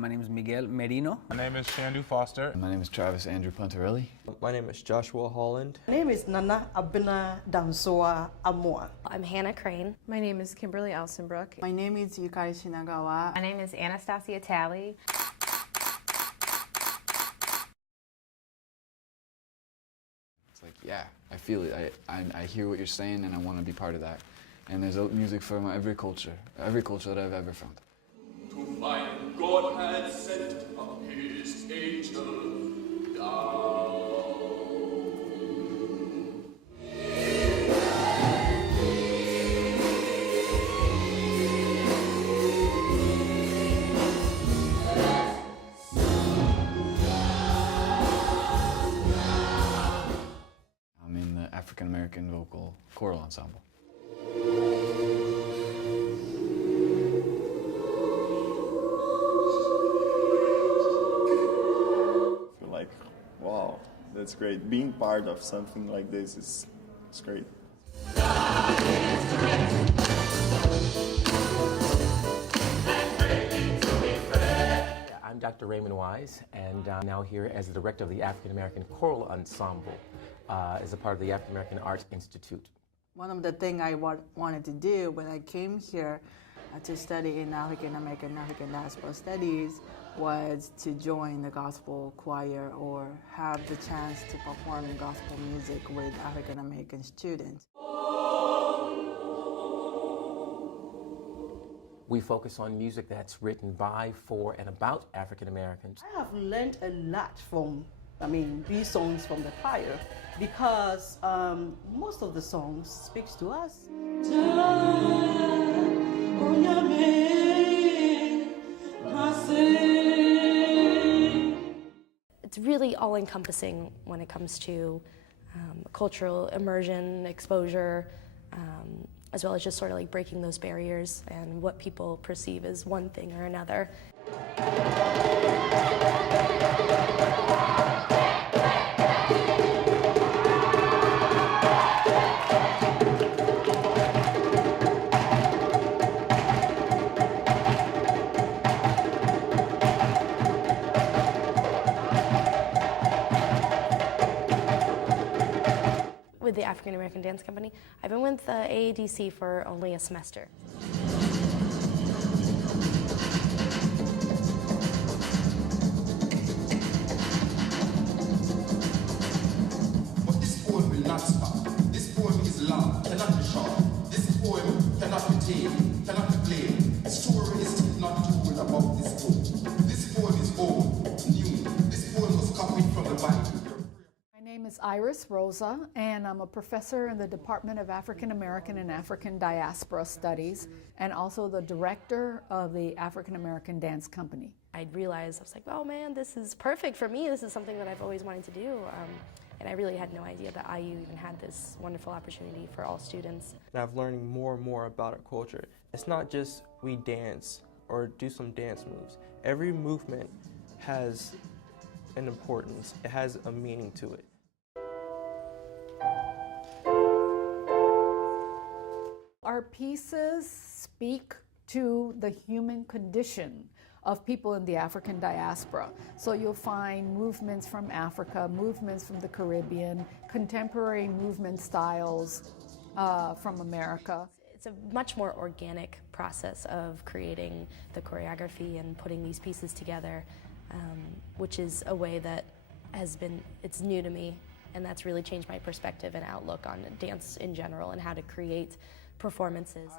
My name is Miguel Merino. My name is Shandu Foster. My name is Travis Andrew Pontarelli. My name is Joshua Holland. My name is Nana Abena Dansoa Amoa. I'm Hannah Crane. My name is Kimberly Alsenbrook. My name is Yukari Shinagawa. My name is Anastasia Talley. It's like, yeah, I feel it. I hear what you're saying and I want to be part of that. And there's music for every culture that I've ever found. To find God had sent up his angel down. I'm in the African American vocal choral ensemble. Wow, that's great. Being part of something like this is great. I'm Dr. Raymond Wise, and I'm now here as the director of the African American Choral Ensemble as a part of the African American Arts Institute. One of the things I wanted to do when I came here to study in African American diaspora studies was to join the gospel choir or have the chance to perform gospel music with African American students. We focus on music that's written by, for, and about African Americans. I have learned a lot from, these songs from the choir because most of the songs speaks to us. It's really all-encompassing when it comes to cultural immersion, exposure, as well as just sort of like breaking those barriers and what people perceive as one thing or another. With the African American Dance Company, I've been with the AADC for only a semester. But this poem will not stop. This poem is long, cannot be short. This poem cannot be tamed, cannot be blamed. A story is still not told about this poem. This poem is old, new. This poem was copied from the Bible. My name is Iris Rosa, and I'm a professor in the Department of African American and African Diaspora Studies, and also the director of the African American Dance Company. I'd realized, I was like, oh man, this is perfect for me. This is something that I've always wanted to do. And I really had no idea that IU even had this wonderful opportunity for all students. And I've learning more and more about our culture. It's not just we dance or do some dance moves. Every movement has an importance. It has a meaning to it. Our pieces speak to the human condition of people in the African diaspora. So you'll find movements from Africa, movements from the Caribbean, contemporary movement styles from America. It's a much more organic process of creating the choreography and putting these pieces together, which is a way that it's new to me, and that's really changed my perspective and outlook on dance in general and how to create performances.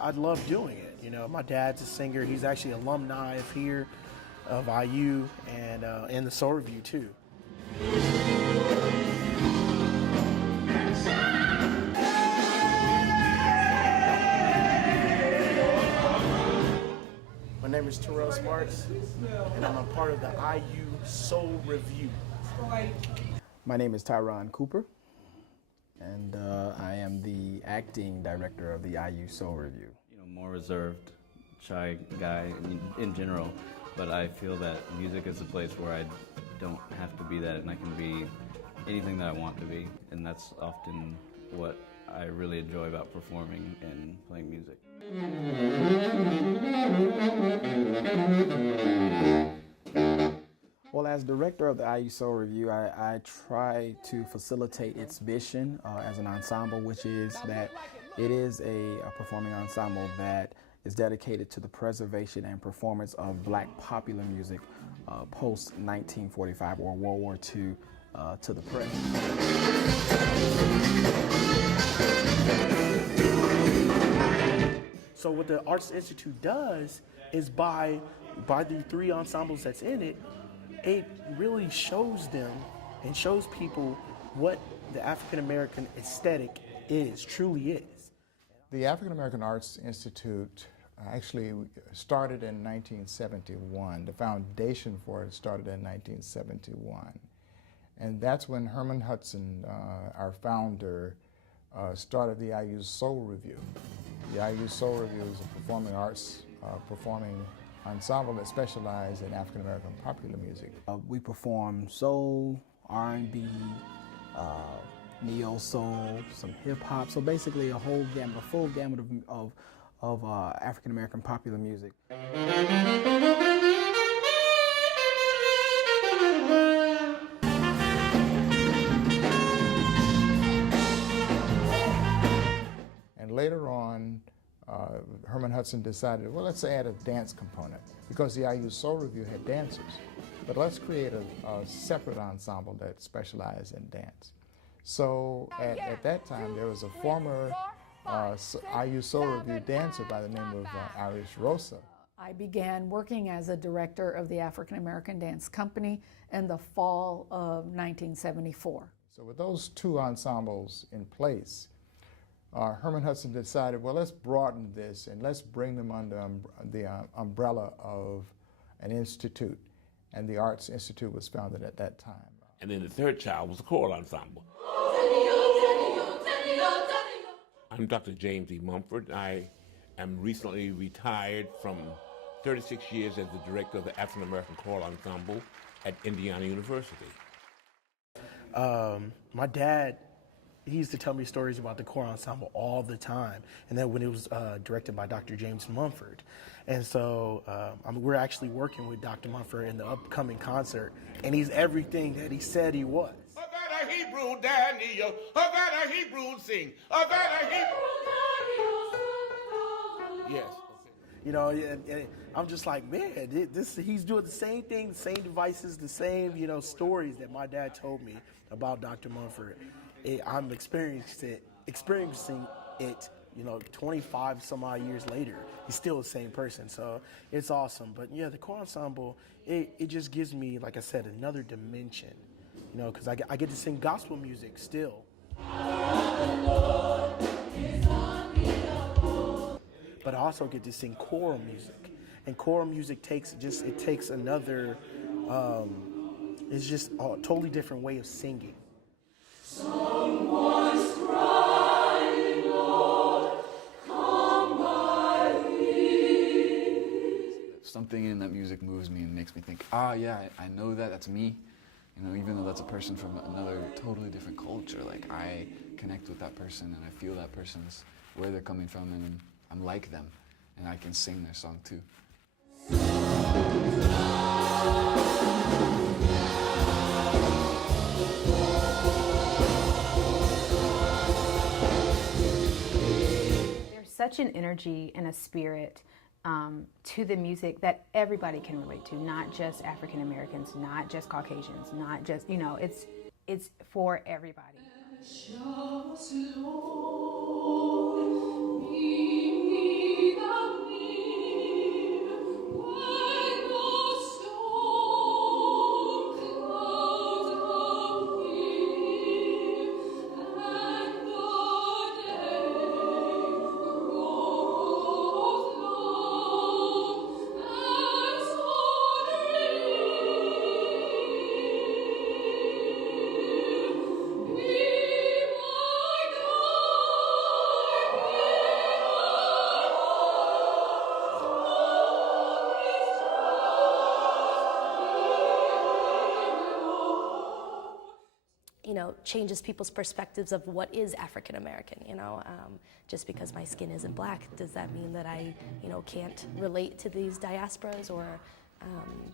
I love doing it. You know, my dad's a singer. He's actually alumni of here, of IU, and in the Soul Review too. My name is Terrell Smarts, and I'm a part of the IU Soul Review. My name is Tyron Cooper, and I am the acting director of the IU Soul Review. You know, more reserved, shy guy in general, but I feel that music is a place where I don't have to be that, and I can be anything that I want to be, and that's often what I really enjoy about performing and playing music. Well, as director of the IU Soul Review, I try to facilitate its mission as an ensemble, which is that it is a performing ensemble that is dedicated to the preservation and performance of Black popular music post-1945 or World War II to the present. So what the Arts Institute does is by the three ensembles that's in it, it really shows them and shows people what the African American aesthetic truly is. The African American Arts Institute actually started in 1971. The foundation for it started in 1971. And that's when Herman Hudson, our founder, started the IU Soul Review. The IU Soul Review is a performing arts, performing ensemble that specializes in African American popular music. We perform soul, R&B, neo soul, some hip hop. So basically a whole gamut, a full gamut of African American popular music. And later on, Herman Hudson decided, well, let's add a dance component because the IU Soul Review had dancers. But let's create a separate ensemble that specialized in dance. So at that time, there was a former IU Soul Review dancer by the name of Irish Rosa. I began working as a director of the African American Dance Company in the fall of 1974. So with those two ensembles in place, Herman Hudson decided, well, let's broaden this and let's bring them under the umbrella of an institute. And the Arts Institute was founded at that time. And then the third child was the choral ensemble. I'm Dr. James E. Mumford. I am recently retired from 36 years as the director of the African American Choral Ensemble at Indiana University. My dad, he used to tell me stories about the choral ensemble all the time, and then when it was directed by Dr. James Mumford. And so we're actually working with Dr. Mumford in the upcoming concert, and he's everything that he said he was. I got a Hebrew Daniel, I got a Hebrew sing, I got a Hebrew. Yes. You know, and I'm just like, man, he's doing the same thing, the same devices, the same, stories that my dad told me about Dr. Mumford. I'm experiencing it, 25 some odd years later. He's still the same person, so it's awesome. But yeah, the choral ensemble, it just gives me, like I said, another dimension, because I get to sing gospel music still. But I also get to sing choral music, and choral music takes another, it's just a totally different way of singing. Someone's crying, Lord, come by me. Something in that music moves me and makes me think, yeah, I know that's me. Even though that's a person from another totally different culture, like I connect with that person and I feel that person's where they're coming from and I'm like them and I can sing their song too. Such an energy and a spirit to the music that everybody can relate to, not just African Americans, not just Caucasians, not just, it's for everybody. changes people's perspectives of what is African American. Just because my skin isn't black, does that mean that I, can't relate to these diasporas or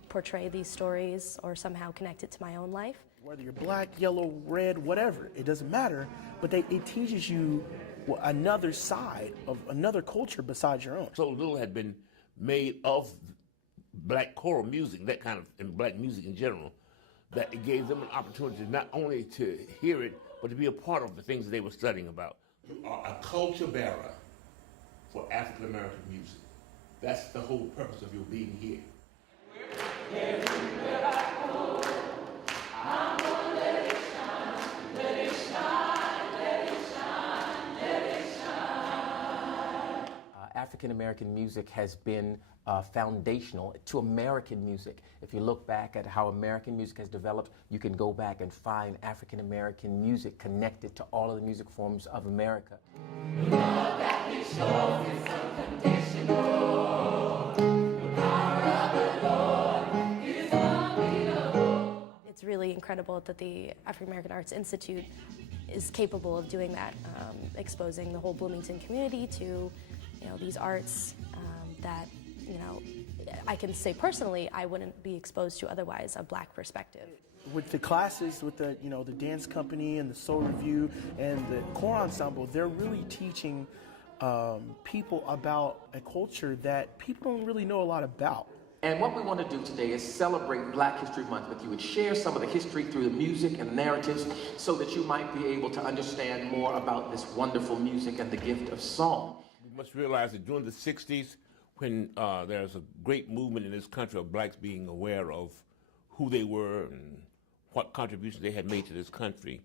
portray these stories or somehow connect it to my own life? Whether you're black, yellow, red, whatever, it doesn't matter. But it teaches you another side of another culture besides your own. So little had been made of black choral music, that kind of, and black music in general, that it gave them an opportunity not only to hear it, but to be a part of the things that they were studying about. You are a culture bearer for African American music. That's the whole purpose of your being here. Everywhere I go, I'm gonna let it shine, let it shine, let it shine, let it shine. African American music has been foundational to American music. If you look back at how American music has developed, you can go back and find African American music connected to all of the music forms of America. The love that he shows is unconditional. The power of the Lord is unbeatable. It's really incredible that the African American Arts Institute is capable of doing that, exposing the whole Bloomington community to these arts that I can say personally I wouldn't be exposed to otherwise, a black perspective. With the classes, with the the dance company and the soul review and the choral ensemble, they're really teaching people about a culture that people don't really know a lot about. And what we want to do today is celebrate Black History Month with you and share some of the history through the music and narratives so that you might be able to understand more about this wonderful music and the gift of song. We must realize that during the 60s, when there's a great movement in this country of blacks being aware of who they were and what contributions they had made to this country,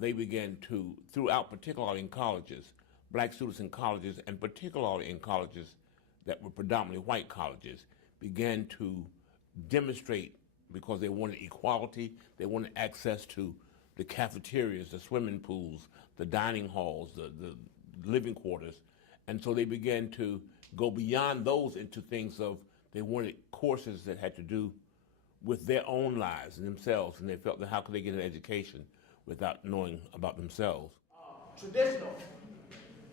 they began to, throughout, particularly in colleges, black students in colleges, and particularly in colleges that were predominantly white colleges, began to demonstrate, because they wanted equality, they wanted access to the cafeterias, the swimming pools, the dining halls, the living quarters. And so they began to go beyond those into things of, they wanted courses that had to do with their own lives and themselves, and they felt that how could they get an education without knowing about themselves. Traditional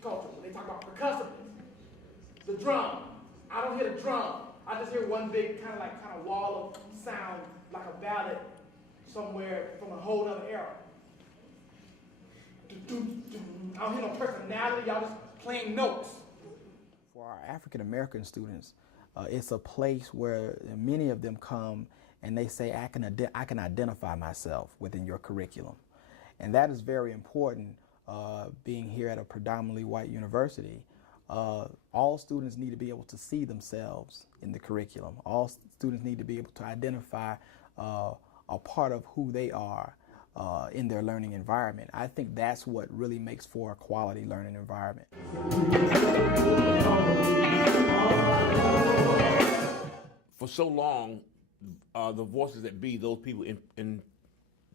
culture, when they talk about percussive, the drum, I don't hear the drum, I just hear one big kind of wall of sound, like a ballad somewhere from a whole other era. I don't hear no personality, y'all just playing notes. For our African American students, it's a place where many of them come and they say, I can identify myself within your curriculum. And that is very important, being here at a predominantly white university. All students need to be able to see themselves in the curriculum. All students need to be able to identify a part of who they are in their learning environment. I think that's what really makes for a quality learning environment. For so long, the voices that be, those people in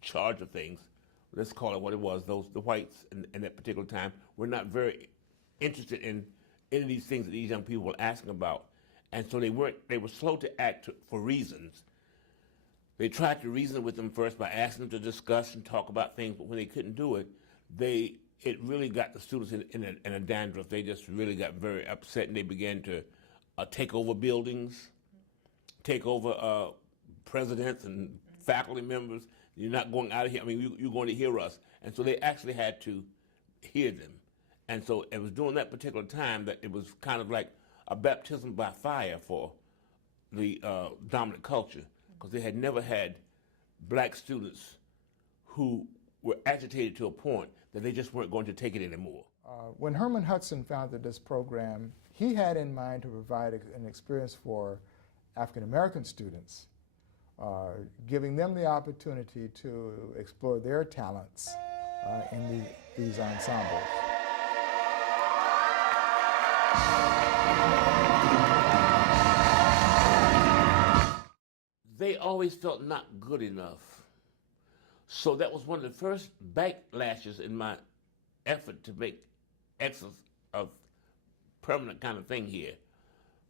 charge of things, let's call it what it was, the whites in that particular time, were not very interested in any of these things that these young people were asking about. And so they were slow to act for reasons. They tried to reason with them first by asking them to discuss and talk about things, but when they couldn't do it, it really got the students in a dandruff. They just really got very upset, and they began to take over buildings, take over presidents and faculty members. You're not going out of here. I mean, you're going to hear us. And so they actually had to hear them. And so it was during that particular time that it was kind of like a baptism by fire for the dominant culture, because they had never had black students who were agitated to a point that they just weren't going to take it anymore. When Herman Hudson founded this program, he had in mind to provide an experience for African American students, giving them the opportunity to explore their talents in these ensembles. They always felt not good enough. So that was one of the first backlashes in my effort to make excellence a permanent kind of thing here.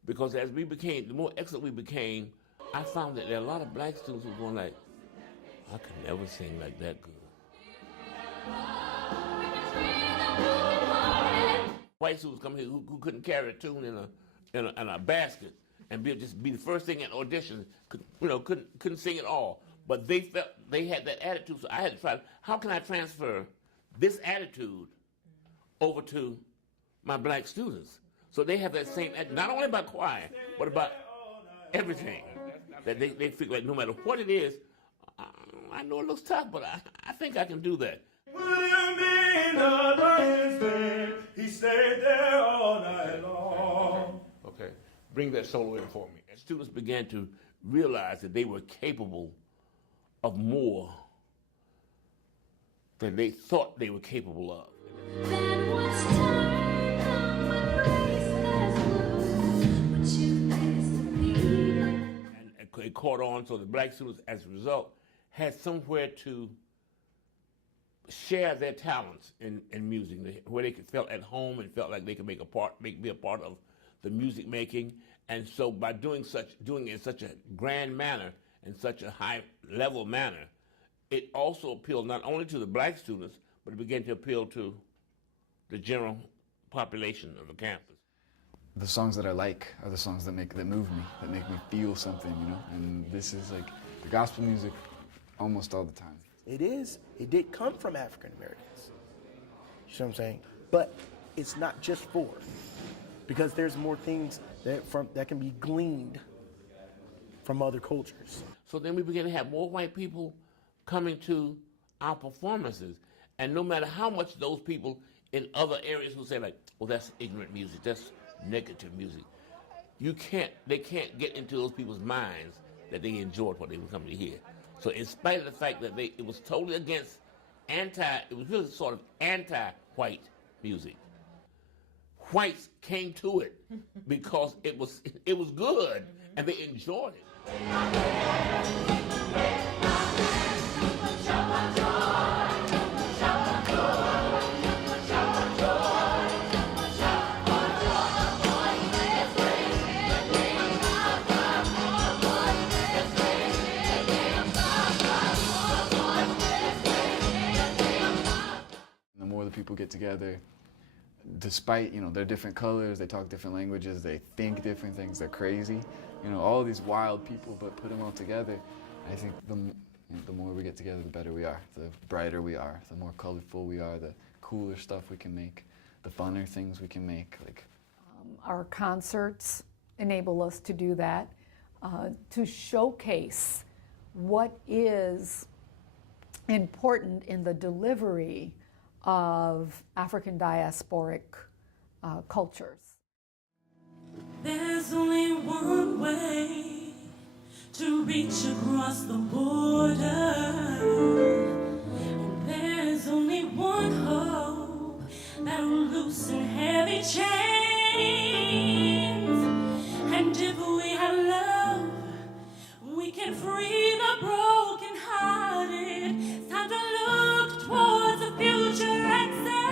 Because as we became, the more excellent we became, I found that there are a lot of black students who were going like, I could never sing like that good. Whites who was coming here who couldn't carry a tune in a basket and just be the first thing at audition, couldn't sing at all. But they felt they had that attitude, so I had to try. How can I transfer this attitude over to my black students? So they have that same attitude, not only about choir, but about everything. That they feel like no matter what it is, I know it looks tough, but I think I can do that. William in the lion's den, he stayed there all night long. Okay, bring that solo in for me. And students began to realize that they were capable of more than they thought they were capable of. And it caught on, so the black students, as a result, had somewhere to share their talents in music, where they felt at home and felt like they could be a part of the music making. And so by doing it in such a grand manner, in such a high level manner, it also appealed not only to the black students, but it began to appeal to the general population of the campus. The songs that I like are the songs that move me, that make me feel something, And this is like the gospel music almost all the time. It did come from African Americans. You see what I'm saying? But it's not just for, because there's more things that can be gleaned from other cultures. So then we began to have more white people coming to our performances. And no matter how much those people in other areas who say like, well, that's ignorant music, that's negative music, they can't get into those people's minds that they enjoyed what they were coming to hear. So in spite of the fact that it was totally against it was really sort of anti-white music, whites came to it because it was good and they enjoyed it. The more the people get together, despite their different colors, they talk different languages, they think different things, they're crazy, all these wild people, but put them all together. I think the more we get together, the better we are, the brighter we are, the more colorful we are, the cooler stuff we can make, the funner things we can make. Our concerts enable us to do that, to showcase what is important in the delivery of African diasporic cultures. There's only one way to reach across the border, and there's only one hope that'll loosen heavy chains. And if we have love, we can free the broken-hearted. It's time to look towards the future and say,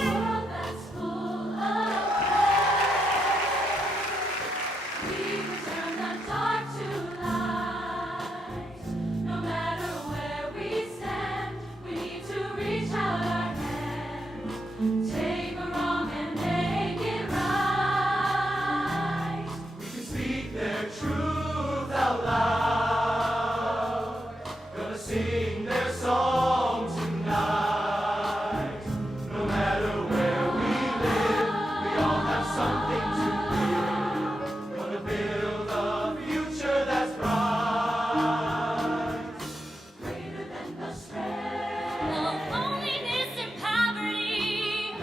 a world that's full of hope. We return the dark to light. No matter where we stand, we need to reach out our hand. Take a wrong and make it right. We can speak their truth out loud. Gonna sing their song tonight. No matter where we live, we all have something to give. Gonna build a future that's bright. Greater than the spread of loneliness and poverty.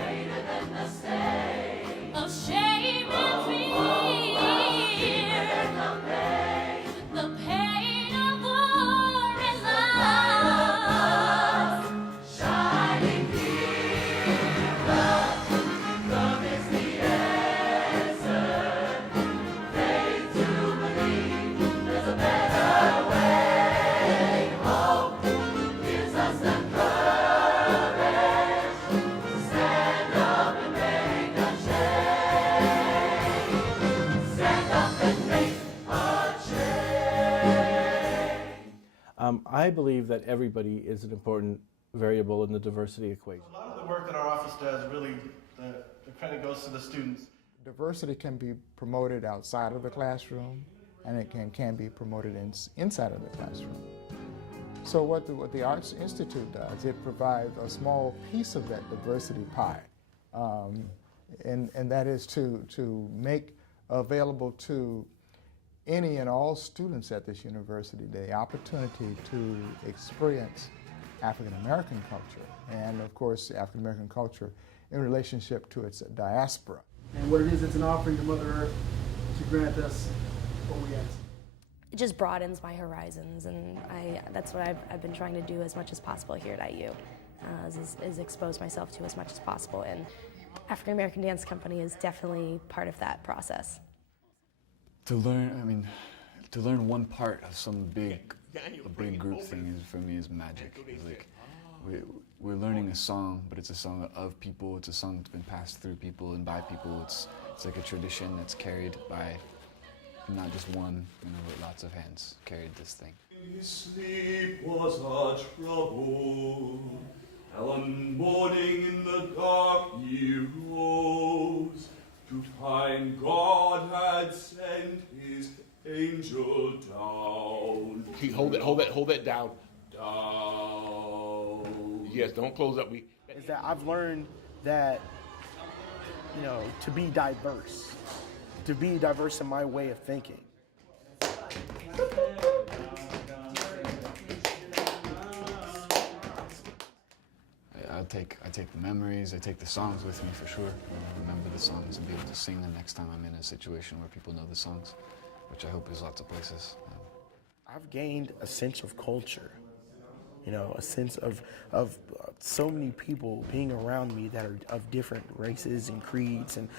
I believe that everybody is an important variable in the diversity equation. A lot of the work that our office does really, the credit goes to the students. Diversity can be promoted outside of the classroom, and it can be promoted inside of the classroom. So what the Arts Institute does, it provides a small piece of that diversity pie, and that is to make available to any and all students at this university the opportunity to experience African American culture, and of course African American culture in relationship to its diaspora. And what it is, it's an offering to Mother Earth to grant us what we ask. It just broadens my horizons, and that's what I've been trying to do as much as possible here at IU, is expose myself to as much as possible, and African American Dance Company is definitely part of that process. To learn one part of some big group thing for me is magic. It's like we're learning a song, but it's a song of people. It's a song that's been passed through people and by people. It's like a tradition that's carried by not just one, but lots of hands carried this thing. Sleep was our trouble, and one morning in the dark he rose, to find God had sent his angel down. Hold that down. Yes, don't close up. Is that I've learned that, to be diverse in my way of thinking. I take the memories, I take the songs with me for sure. I'll remember the songs and be able to sing them next time I'm in a situation where people know the songs, which I hope is lots of places. I've gained a sense of culture, a sense of so many people being around me that are of different races and creeds and,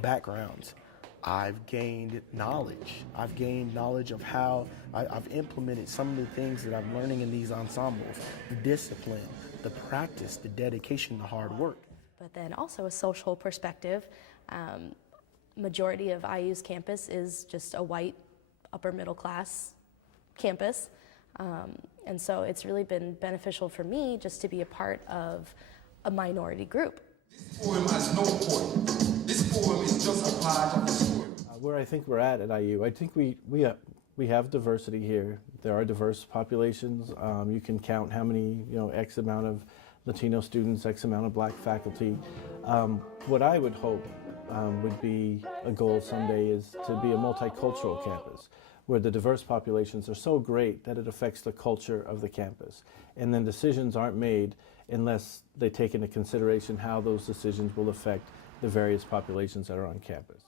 backgrounds. I've gained knowledge. I've gained knowledge of how I've implemented some of the things that I'm learning in these ensembles, the discipline, the practice, the dedication, the hard work. But then also a social perspective. Majority of IU's campus is just a white, upper middle class campus. And so it's really been beneficial for me just to be a part of a minority group. This poem has no point. This poem is just a part of the story. Where I think we're at IU, I think we have diversity here. There are diverse populations. You can count how many, X amount of Latino students, X amount of black faculty. What I would hope would be a goal someday is to be a multicultural campus, where the diverse populations are so great that it affects the culture of the campus. And then decisions aren't made unless they take into consideration how those decisions will affect the various populations that are on campus.